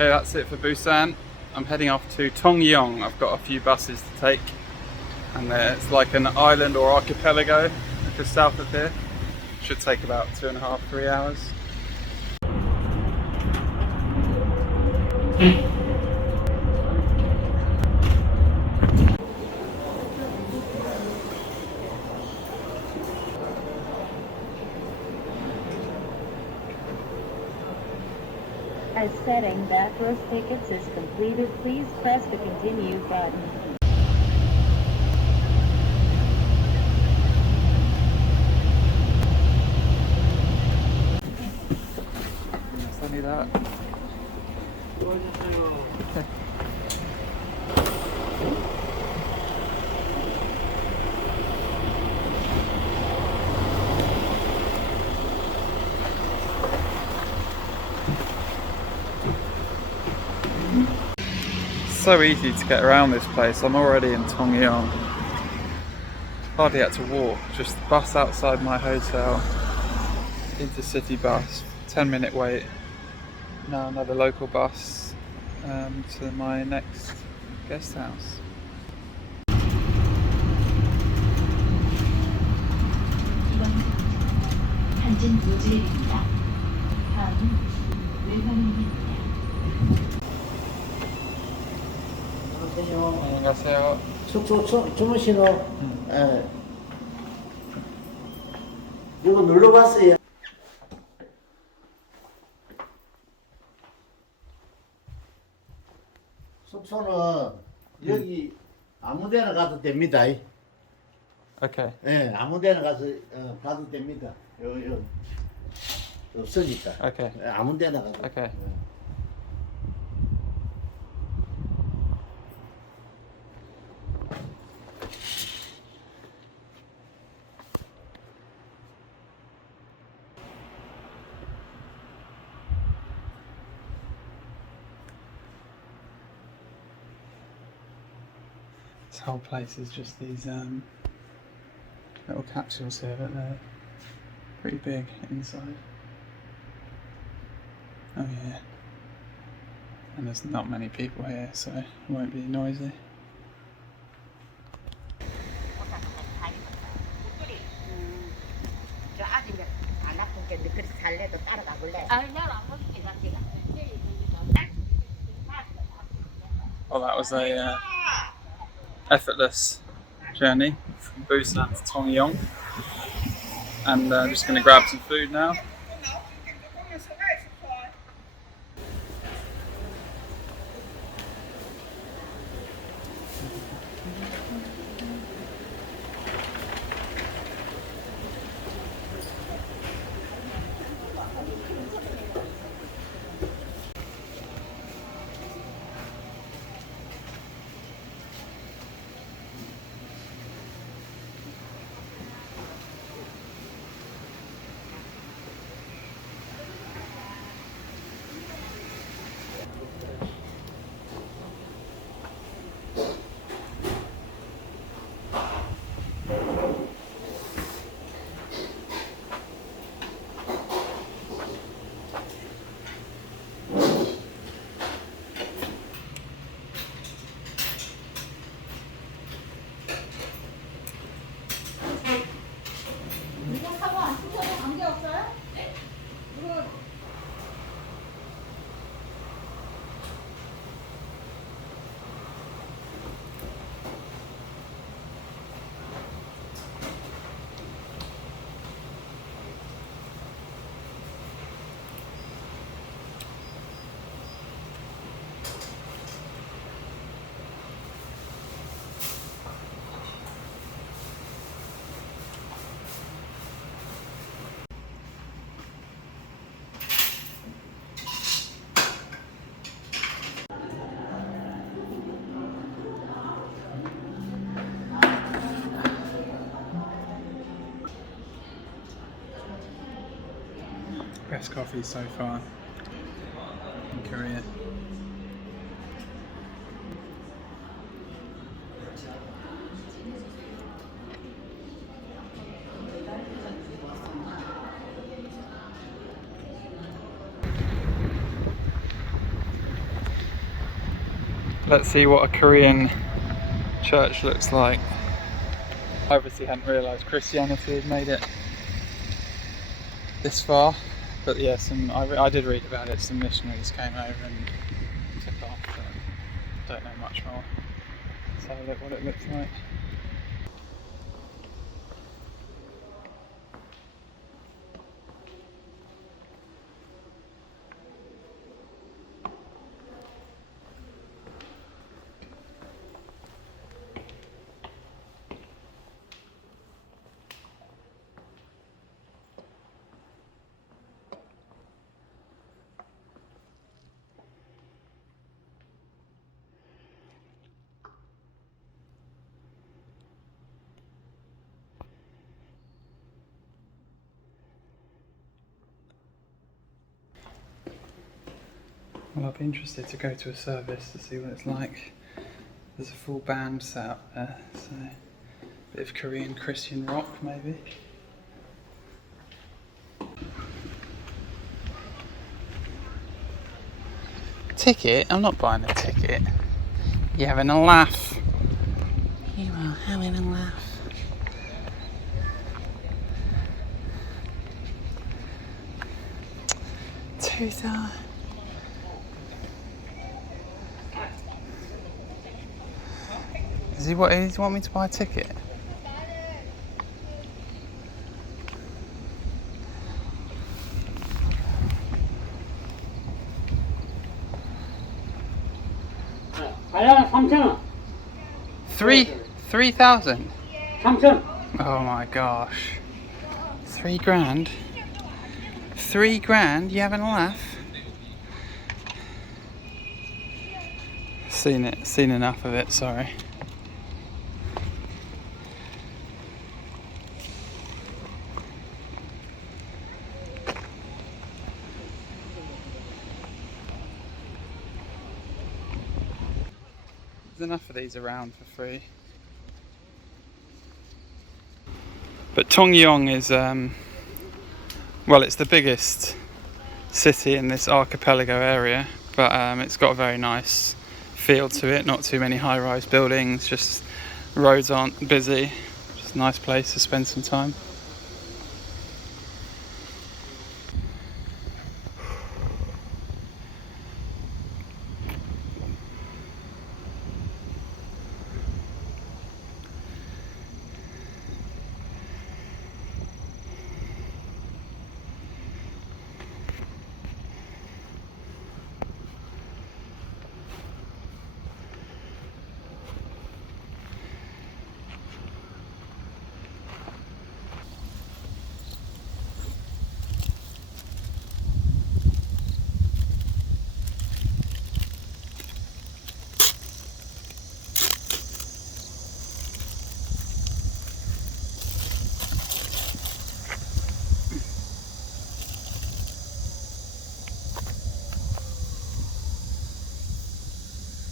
Okay, that's it for Busan. I'm heading off to Tongyong. I've got a few buses to take, and it's like an island or archipelago just south of here. Should take about 2.5, 3 hours. As setting backrow tickets is completed, please press the continue button. It's only that. Okay. So easy to get around this place. I'm already in Tongyong. Hardly had to walk, just the bus outside my hotel, intercity bus, 10-minute wait. Now another local bus to my next guest house. 안녕하세요. 숙소 주무시노? 예. 이거 눌러봤어요. 숙소는 여기 아무데나 가도 됩니다. Okay. 예, 아무데나 가서 가도 됩니다. 요 없으니까. Okay. 예, 아무데나 가도. Okay. 예. This whole place is just these little capsules here, but they're pretty big inside. Oh yeah. And there's not many people here, so it won't be noisy. 저 아직 안 아픈게 그렇게 살래도 따라가 볼래? Well, that was a effortless journey from Busan to Tongyong, and I'm just going to grab some food now. Best coffee so far in Korea. Let's see what a Korean church looks like. I obviously hadn't realised Christianity had made it this far, but yeah, I did read about it. Some missionaries came over and took off, but don't know much more. Let's have a look what it looks like. Well, I'll be interested to go to a service to see what it's like. There's a full band set up there, so a bit of Korean Christian rock maybe. Ticket? I'm not buying a ticket. You're having a laugh. You are having a laugh. $2. Does he want me to buy a ticket? 가야 3,000원. 3,000? 3,000. Oh my gosh. 3 grand? 3 grand? You having a laugh? Seen enough of it, sorry. There's enough of these around for free. But Tongyeong is, well, it's the biggest city in this archipelago area, but it's got a very nice feel to it. Not too many high-rise buildings, just roads aren't busy. Just a nice place to spend some time.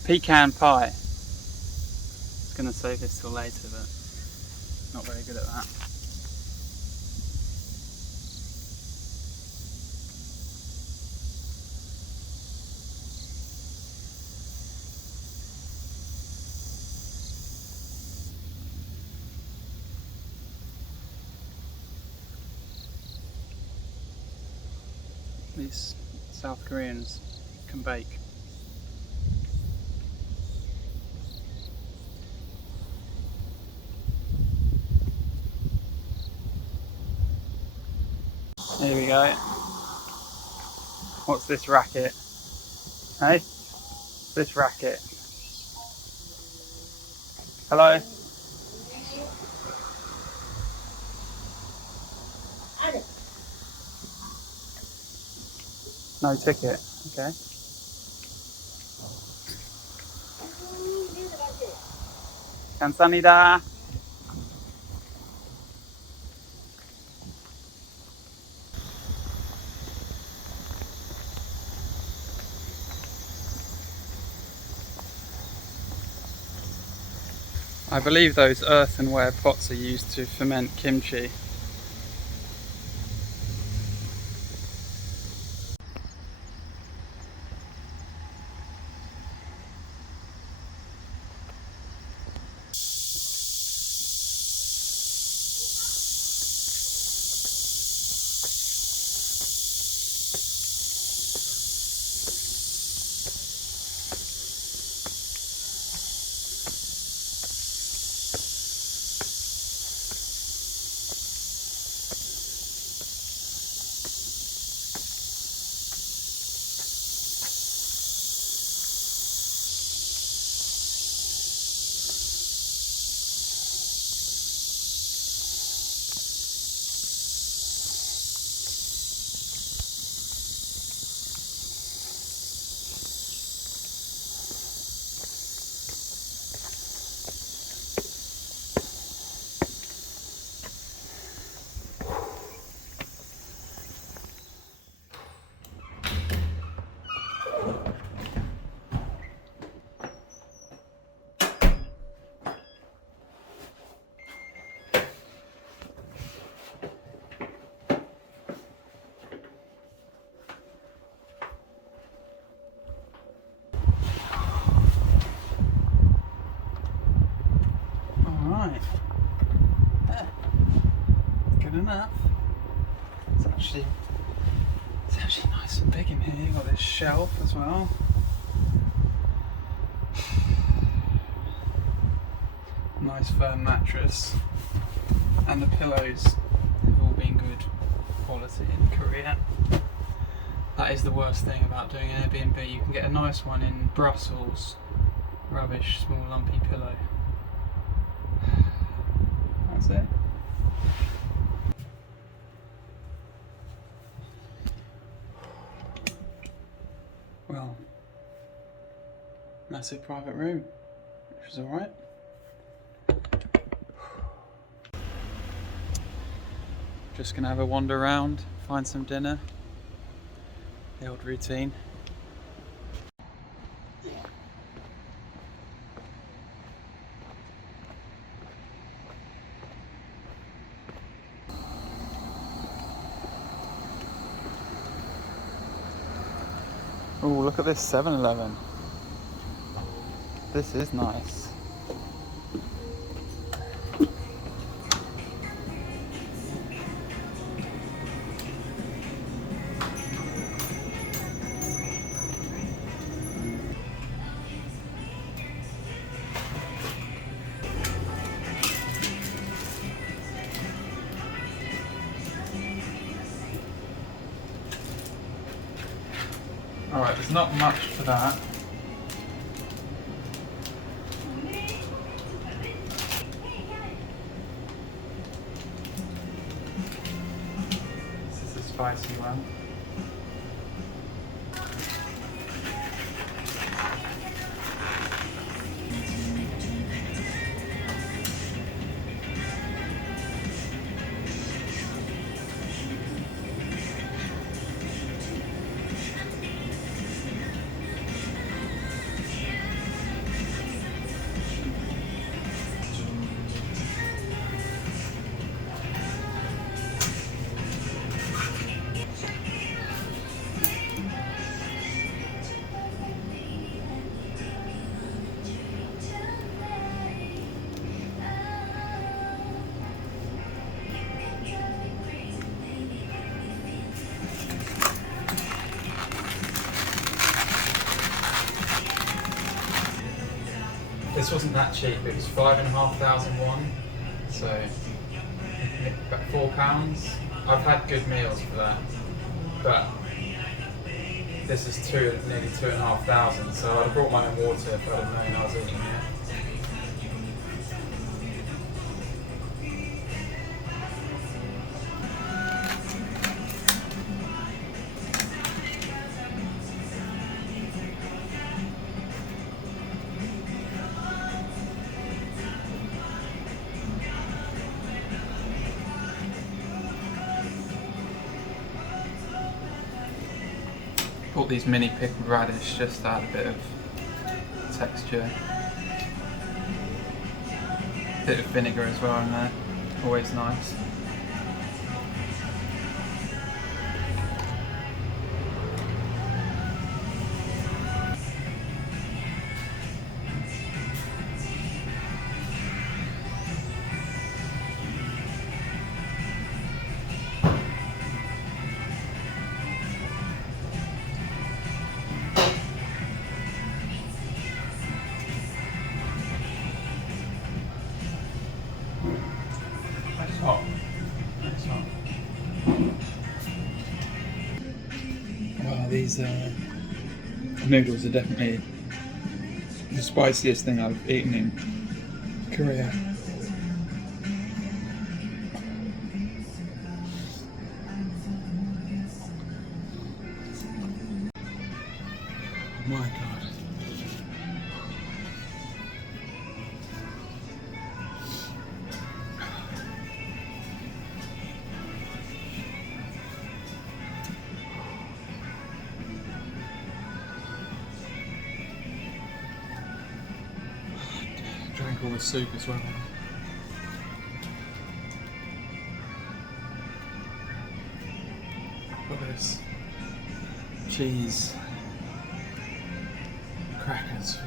Pecan pie. I was going to save this till later, but not very good at that. These South Koreans can bake. Here we go. What's this racket? Hey? This racket. Hello? No ticket. Okay. 감사합니다. I believe those earthenware pots are used to ferment kimchi. enough. It's actually nice and big in here. You've got this shelf as well. Nice firm mattress. And the pillows have all been good quality in Korea. That is the worst thing about doing an Airbnb. You can get a nice one in Brussels. Rubbish, small lumpy pillow. That's it. Well, massive private room, which is alright. Just gonna have a wander around, find some dinner. The old routine. Oh, look at this 7-Eleven. This is nice. Alright, there's not much for that. This is a spicy one. This wasn't that cheap, it was 5,500 won, so about £4. I've had good meals for that, but this is nearly 2,500, so I'd have brought my own water if I'd have known I was eating it. Bought these mini pickled radish just to add a bit of texture. Bit of vinegar as well in there, always nice. Wow, these noodles are definitely the spiciest thing I've eaten in Korea. My God. Drank all the soup as well. Look at this. Cheese. Crackers.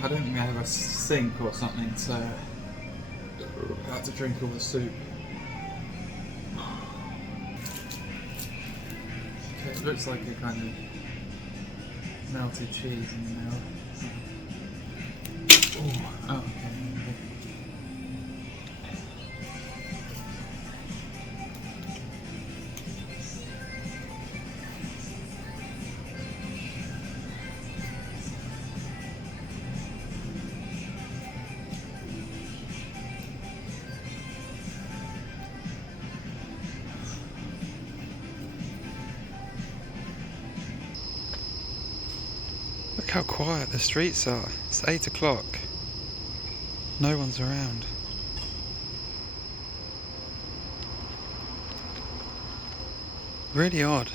I don't think they have a sink or something, so I had to drink all the soup. Okay, it looks like a kind of melted cheese in the middle. Oh, okay. Look how quiet the streets are. It's 8 o'clock. No one's around. Really odd.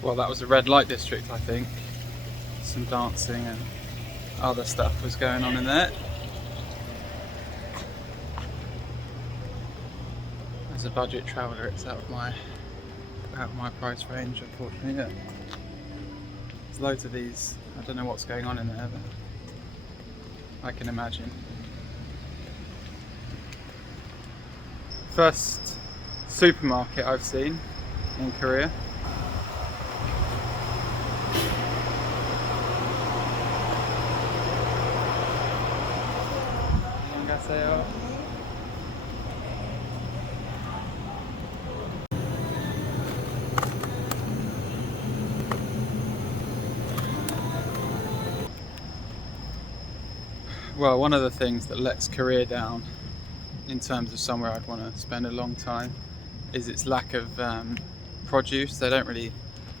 Well, that was a red light district, I think. Some dancing and other stuff was going on in there. As a budget traveller, it's out of my price range, unfortunately. Yeah. There's loads of these. I don't know what's going on in there, but I can imagine. First supermarket I've seen in Korea. 안녕하세요. Well, one of the things that lets Korea down in terms of somewhere I'd want to spend a long time is its lack of produce. They don't really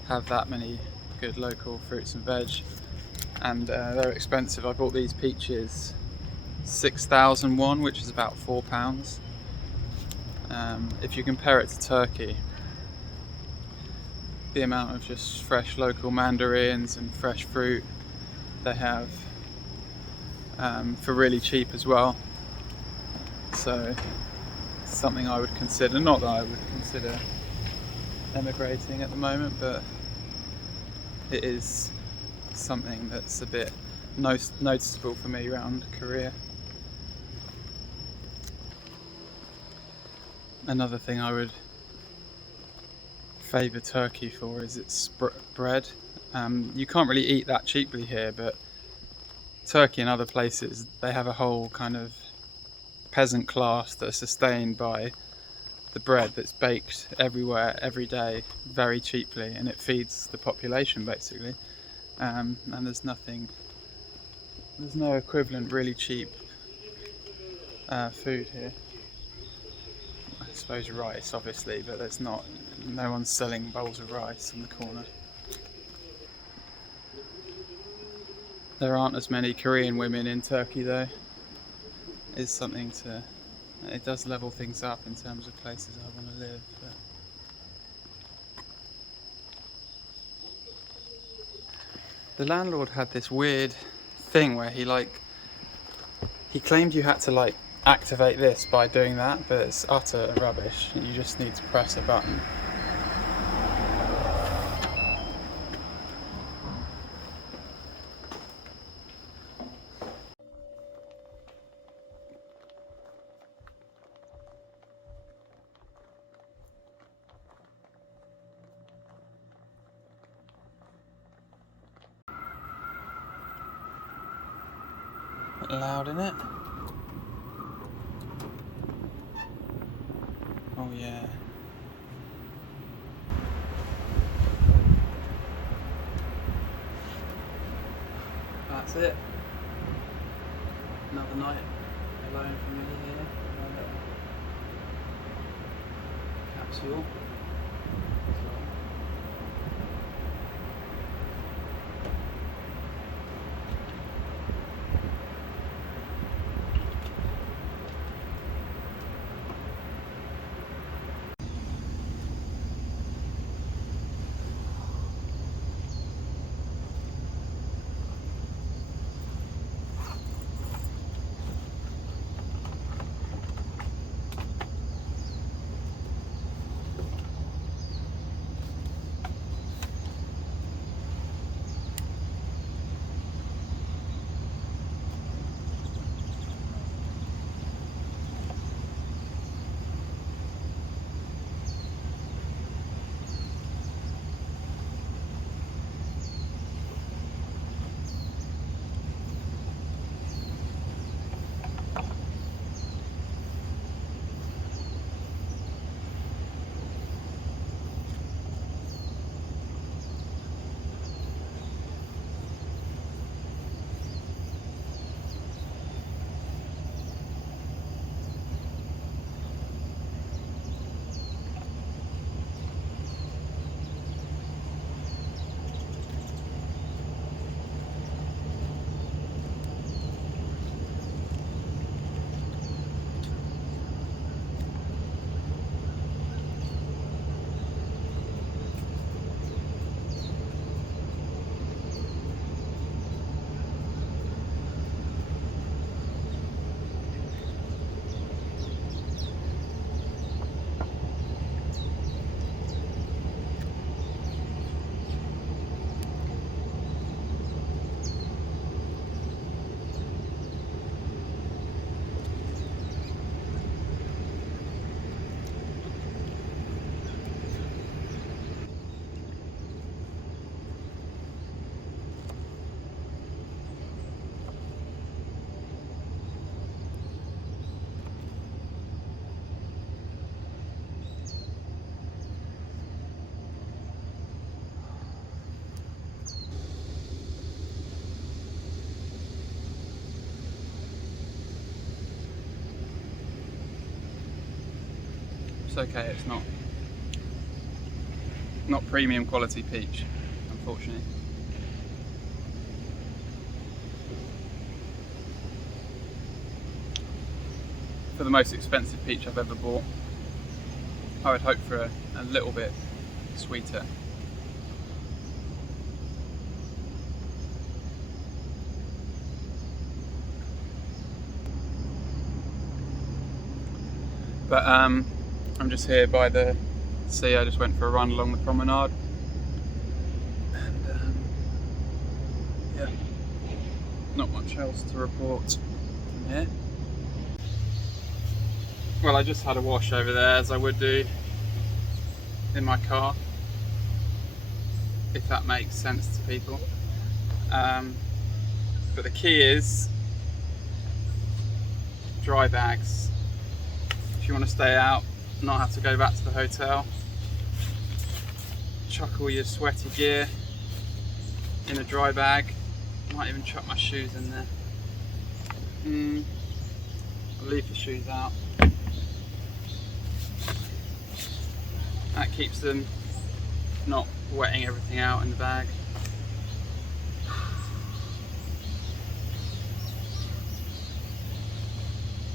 have that many good local fruits and veg, and they're expensive. I bought these peaches 6,000 won, which is about £4. If you compare it to Turkey, the amount of just fresh local mandarins and fresh fruit they have for really cheap as well. So something I would consider, not that I would consider emigrating at the moment, but it is something that's a bit noticeable for me around Korea. Another thing I would favour Turkey for is its bread. You can't really eat that cheaply here, but Turkey and other places, they have a whole kind of peasant class that are sustained by the bread that's baked everywhere, every day, very cheaply, and it feeds the population basically. And there's no equivalent really cheap food here. I suppose rice, obviously, but no one's selling bowls of rice on the corner. There aren't as many Korean women in Turkey though. It's something it does level things up in terms of places I want to live. But the landlord had this weird thing where he claimed you had to activate this by doing that, but it's utter rubbish. You just need to press a button. Bit loud, isn't it? Oh yeah. That's it. Another night alone for me here. Capsule. okay, it's not premium quality peach, unfortunately. For the most expensive peach I've ever bought, I would hope for a little bit sweeter. But I'm just here by the sea. I just went for a run along the promenade, and yeah, not much else to report from here. Well, I just had a wash over there, as I would do in my car, if that makes sense to people. But the key is dry bags. If you want to stay out, not have to go back to the hotel, chuck all your sweaty gear in a dry bag. Might even chuck my shoes in there. I'll leave the shoes out. That keeps them not wetting everything out in the bag.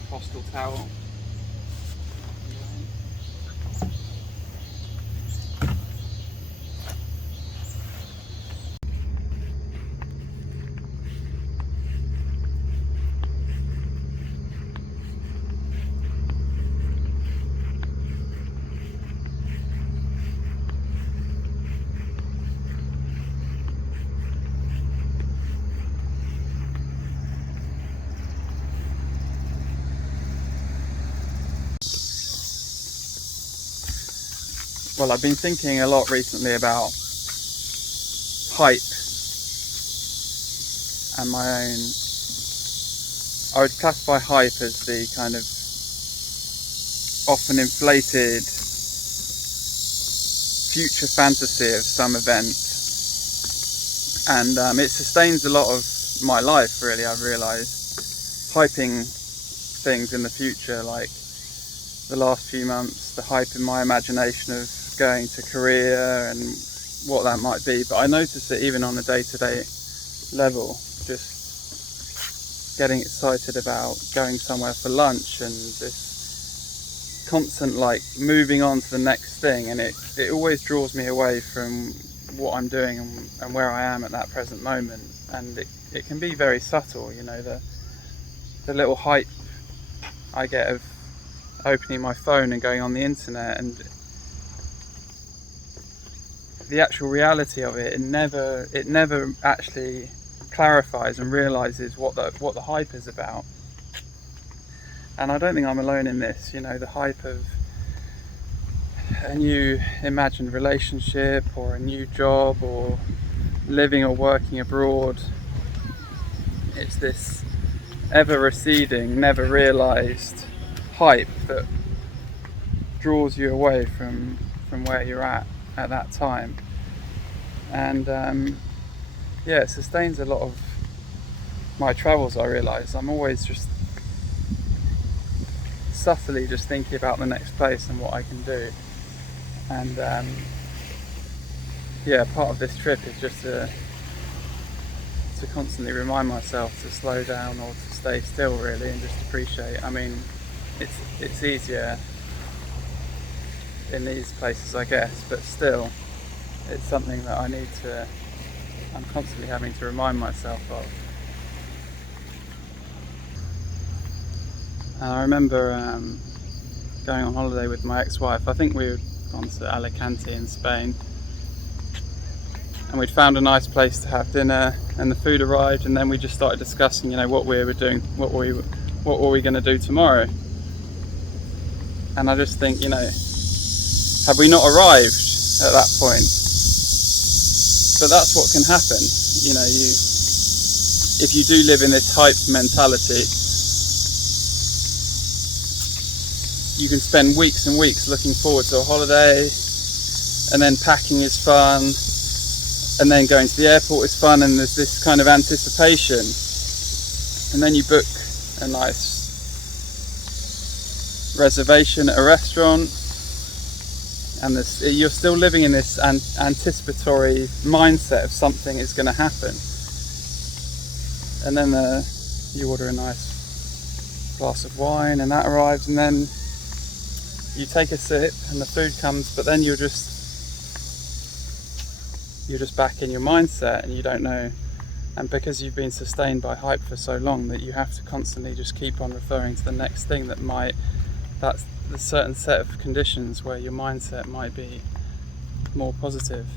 Hostel towel. Well, I've been thinking a lot recently about hype and my own. I would classify hype as the kind of often inflated future fantasy of some event, and it sustains a lot of my life, really. I've realised hyping things in the future, like the last few months, the hype in my imagination of going to Korea and what that might be. But I notice it even on a day-to-day level, just getting excited about going somewhere for lunch and this constant like moving on to the next thing, and it always draws me away from what I'm doing and where I am at that present moment. And it can be very subtle, you know, the little hype I get of opening my phone and going on the internet, and the actual reality of it, it never actually clarifies and realizes what the hype is about. And I don't think I'm alone in this, you know, the hype of a new imagined relationship or a new job or living or working abroad. It's this ever receding, never realized hype that draws you away from where you're at that time. And yeah, it sustains a lot of my travels. I realise I'm always just subtly just thinking about the next place and what I can do. And yeah, part of this trip is just to constantly remind myself to slow down or to stay still, really, and just appreciate. I mean, it's easier in these places, I guess, but still it's something that I'm constantly having to remind myself of. I remember going on holiday with my ex-wife. I think we had gone to Alicante in Spain, and we'd found a nice place to have dinner, and the food arrived, and then we just started discussing, you know, what we were doing, what were we going to do tomorrow. And I just think, you know, have we not arrived at that point? But that's what can happen, you know. If you do live in this hype mentality, you can spend weeks and weeks looking forward to a holiday, and then packing is fun, and then going to the airport is fun, and there's this kind of anticipation, and then you book a nice reservation at a restaurant, and you're still living in this anticipatory mindset of something is going to happen. And then you order a nice glass of wine, and that arrives, and then you take a sip, and the food comes, but then you're just back in your mindset, and you don't know. And because you've been sustained by hype for so long, that you have to constantly just keep on referring to the next thing that's the certain set of conditions where your mindset might be more positive.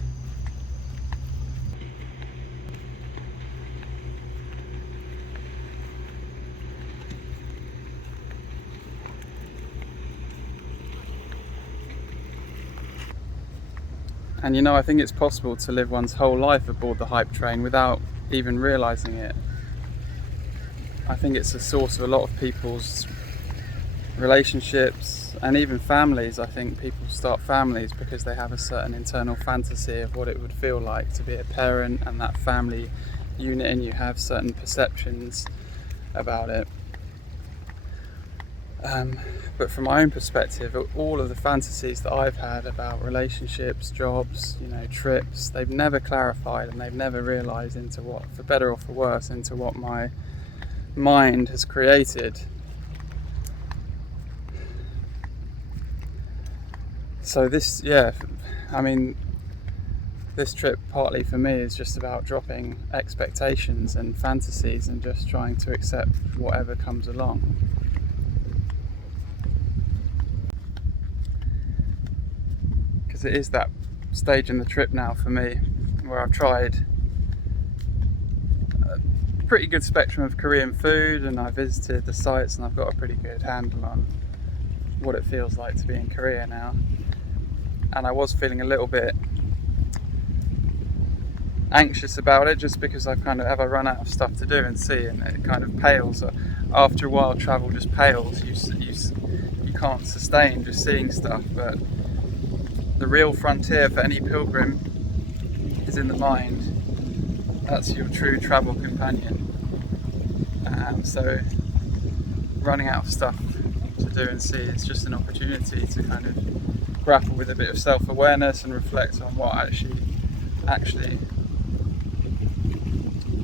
And I think it's possible to live one's whole life aboard the hype train without even realizing it. I think it's a source of a lot of people's relationships and even families. I think people start families because they have a certain internal fantasy of what it would feel like to be a parent, and that family unit, and you have certain perceptions about it. But from my own perspective, all of the fantasies that I've had about relationships, jobs, trips, they've never clarified, and they've never realised into what, for better or for worse, into what my mind has created. So this trip partly for me is just about dropping expectations and fantasies and just trying to accept whatever comes along. Because it is that stage in the trip now for me where I've tried a pretty good spectrum of Korean food, and I visited the sites, and I've got a pretty good handle on what it feels like to be in Korea now. And I was feeling a little bit anxious about it, just because I run out of stuff to do and see, and it kind of pales. After a while, travel just pales. You can't sustain just seeing stuff. But the real frontier for any pilgrim is in the mind. That's your true travel companion. So running out of stuff to do and see is just an opportunity to kind of grapple with a bit of self-awareness and reflect on what actually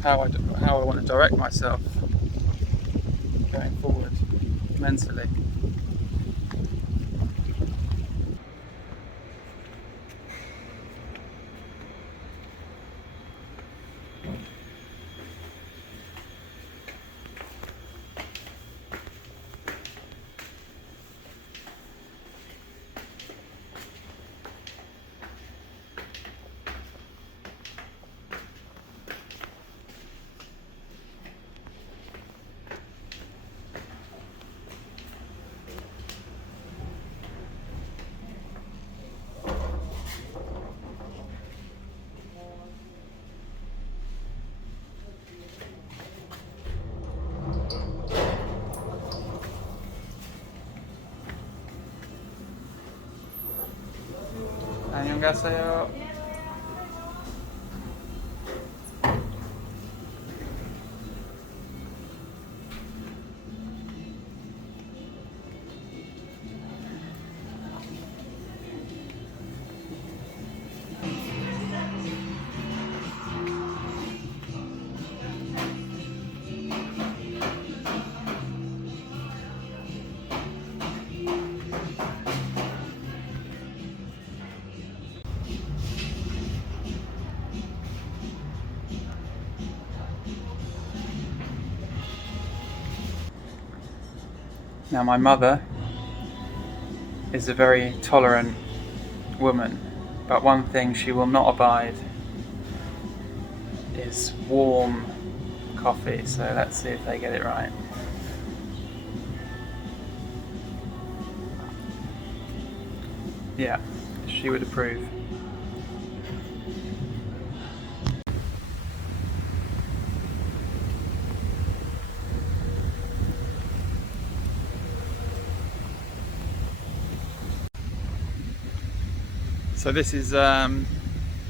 how I want to direct myself going forward mentally. 안녕하세요. Now, my mother is a very tolerant woman, but one thing she will not abide is warm coffee, so let's see if they get it right. Yeah, she would approve. So this is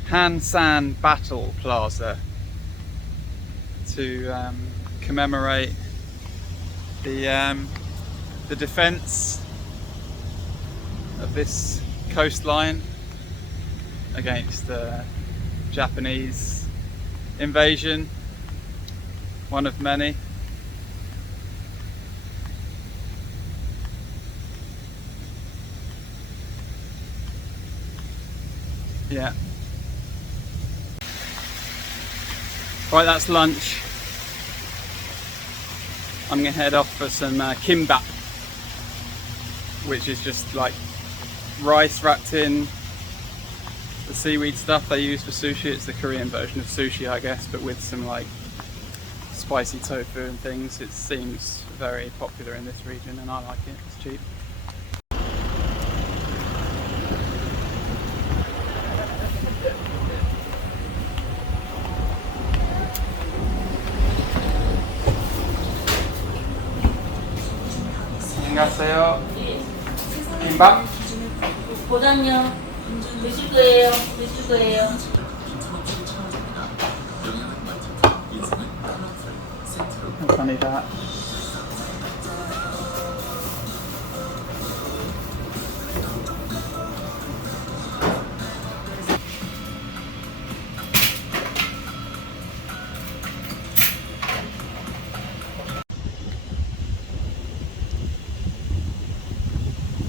Hansan Battle Plaza to commemorate the defense of this coastline against the Japanese invasion, one of many. Yeah. Right, that's lunch. I'm gonna head off for some kimbap, which is just like rice wrapped in the seaweed stuff they use for sushi. It's the Korean version of sushi, I guess, but with some like spicy tofu and things. It seems very popular in this region and I like it, it's cheap. 안녕하세요. 김밥? 보담요 드실 거예요? 드실 거예요? 감사합니다.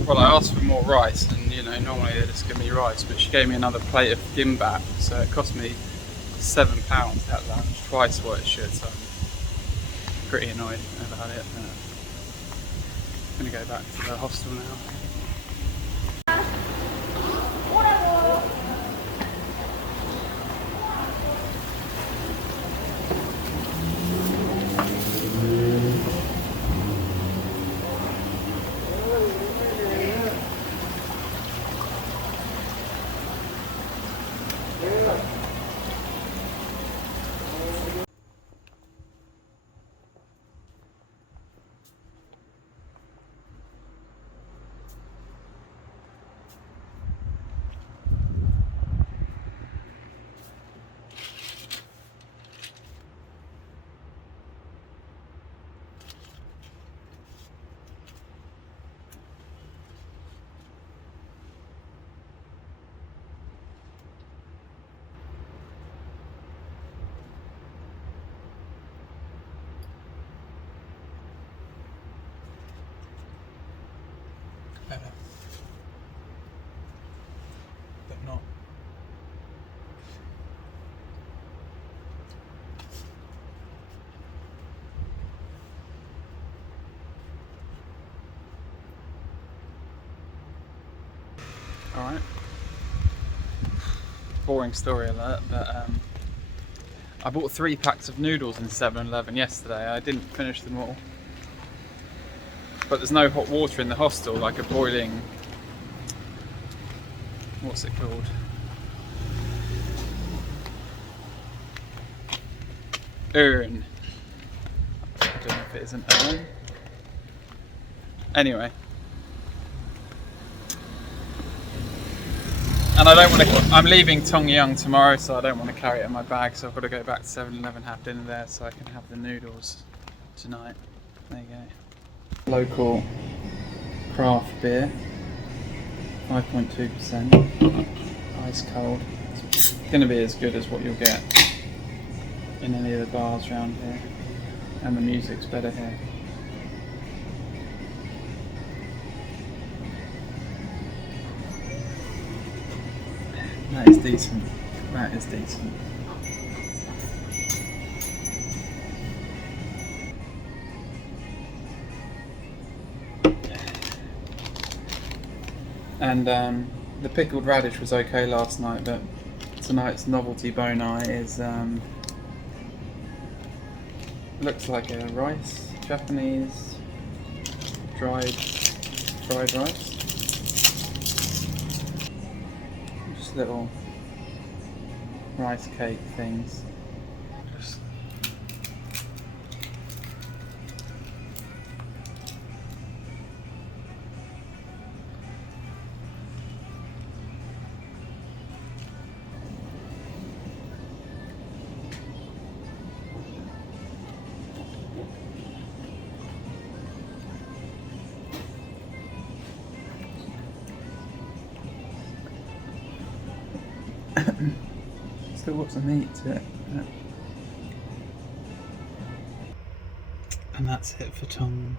Well, I asked for more rice, and you know, normally they just give me rice, but she gave me another plate of gimbap, so it cost me £7 at lunch, twice what it should, so I'm pretty annoyed about it. I'm gonna go back to the hostel now. Better. But not. Alright. Boring story alert, but I bought 3 packs of noodles in 7-Eleven yesterday. I didn't finish them all. But there's no hot water in the hostel, like a boiling, what's it called? Urn. I don't know if it is an urn. Anyway. And I don't want to, I'm leaving Tongyang tomorrow, so I don't want to carry it in my bag, so I've got to go back to 7-Eleven, have dinner there so I can have the noodles tonight. There you go. Local craft beer, 5.2%, ice cold. It's going to be as good as what you'll get in any of the bars around here, and the music's better here. That is decent. That is decent. And the pickled radish was okay last night, but tonight's novelty bone eye is looks like a rice, Japanese fried rice. Just little rice cake things. Still got some meat to it. Yeah. And that's it for Tongyong.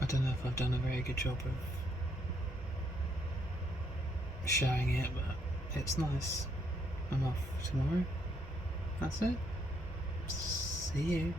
I don't know if I've done a very good job of showing it, but it's nice. I'm off tomorrow. That's it. See you.